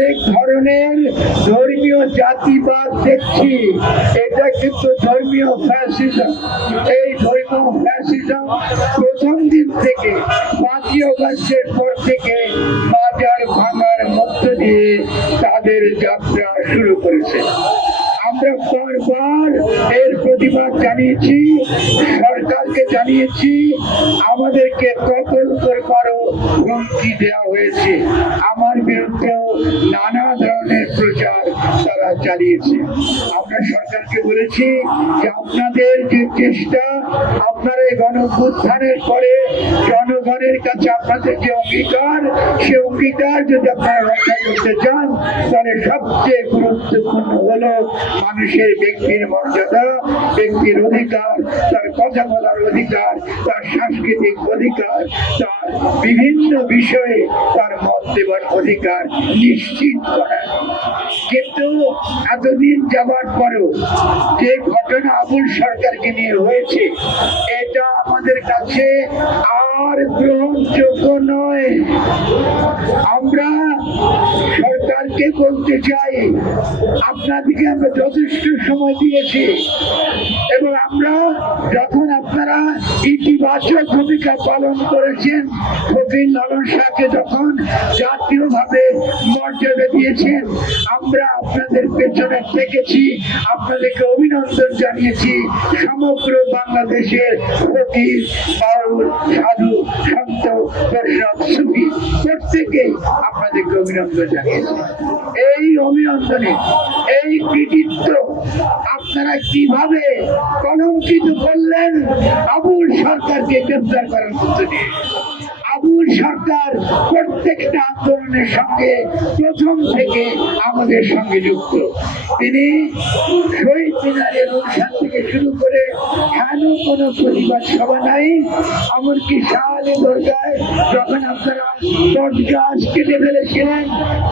আরেক ধরনের ধর্মীয় জাতিবাদ দেখছি। এটা কিন্তু ধর্মীয় ফ্যাসিজম। এই ধর্মীয় ফ্যাসিজম প্রথম দিন থেকে 5ই অগস্টের পর থেকে বাজার ভাঙার মধ্য দিয়ে তাদের যাত্রা শুরু করেছে। আমরা বারবার এর প্রতিবাদ জানিয়েছি, সরকারকে জানিয়েছি, আমাদেরকে কতল করবারও হুমকি দেওয়া হয়েছে। আমার বিরুদ্ধেও নানা ধরনের প্রচার তারা চালিয়েছে। আমরা সরকারকে বলেছি যে আপনাদের যে চেষ্টা, আপনারা এই গণঅভ্যুত্থানের পরে জনগণের কাছে আপনাদের যে অঙ্গীকার, সে অঙ্গীকার যদি আপনারা রক্ষা করতে চান, তাহলে সবচেয়ে গুরুত্বপূর্ণ হলো মানুষের ব্যক্তির মর্যাদা, ব্যক্তির অধিকার, তার কথা বলার অধিকার, তার সাংস্কৃতিক অধিকার, তার বিভিন্ন বিষয়ে তার মত দেবার অধিকার নিশ্চিত করা। কিন্তু এতদিন যাবার পরেও যে ঘটনা আবুল সরকারকে নিয়ে হয়েছে, এটা আমাদের কাছে আর গ্রহণযোগ্য নয়। আমরা সরকারকে বলতে চাই, আপনাদেরকে আমরা যথেষ্ট সময় দিয়েছি এবং আমরা যখন আপনারা ইতিবাচক ভূমিকা পালন করেছেন, ফকির লালন শাহকে যখন জাতীয়ভাবে মর্যাদা দিয়েছেন, আমরা আপনাদের পেছনে থেকেছি, আপনাদেরকে অভিনন্দন জানিয়েছি। সমগ্র বাংলাদেশের ফকির, বাউল, সাধু, সন্ত, দর্শক, সুফি প্রত্যেকেই আপনাদেরকে অভিনন্দন জানিয়েছি। এই অভিনন্দনে, এই কৃতিত্ব আপনারা কিভাবে কলঙ্কিত করলেন আবুল সরকারকে গ্রেফতার করার মধ্য দিয়ে। আবুল সরকার প্রত্যেকটা আন্দোলনের সঙ্গে প্রথম থেকে আমাদের সঙ্গে যুক্ত। তিনি শহীদ মিনারের অনুষ্ঠান থেকে শুরু করে কেন কোনো প্রতিবাদ সভা নাই, এমনকি শাহ আলী দরগায় যখন আপনারা বটগাছ কেটে ফেলেছিলেন,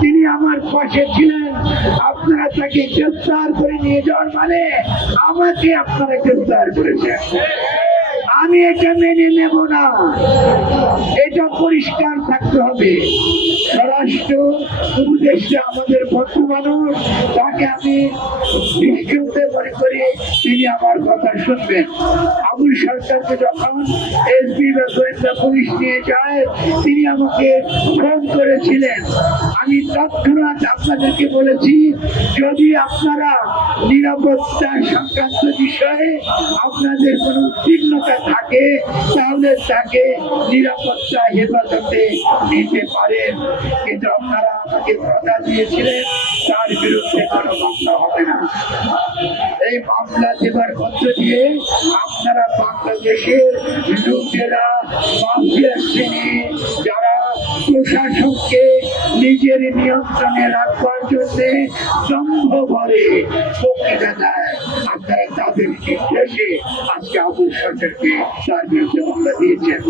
তিনি আমার পাশে ছিলেন। আপনারা তাকে গ্রেফতার করে নিয়ে যাওয়ার মানে আমাকে আপনারা গ্রেফতার করেছেন। আমি এটা মেনে নেব না, এটা পরিষ্কার থাকতে হবে। স্বরাষ্ট্র উপদেষ্টা আমাদের বন্ধু মানুষ, তাকে আমি নিশ্চিন্তে মনে করি তিনি আমার কথা শুনবেন। আবুল সরকারকে যখন এসপি বা গোয়েন্দা পুলিশ নিয়ে যায়, তিনি আমাকে ফোন করেছিলেন। আমি তৎক্ষণাৎ আপনাদেরকে বলেছি, যদি আপনারা নিরাপত্তা সংক্রান্ত বিষয়ে আপনাদের কোনো উদ্বিগ্নতা থাকে, তাহলে তাকে নিরাপত্তা হেফাজতে নিতে পারেন। কিন্তু আপনারা আমাকে কথা দিয়েছিলেন তার বিরুদ্ধে কোনো মামলা হবে না। এই মামলা দেবার মধ্য দিয়ে আপনারা বাংলাদেশের লোকেরা, মাফিয়া শ্রেণী যারা প্রশাসনকে নিজের নিয়ন্ত্রণে রাখবার জন্য দম্ভ ভরে বক্তৃতা দেয়, আপনারা তাদের নির্দেশে আজকে আবুল সরকারকে তার বিরুদ্ধে মামলা দিয়েছেন।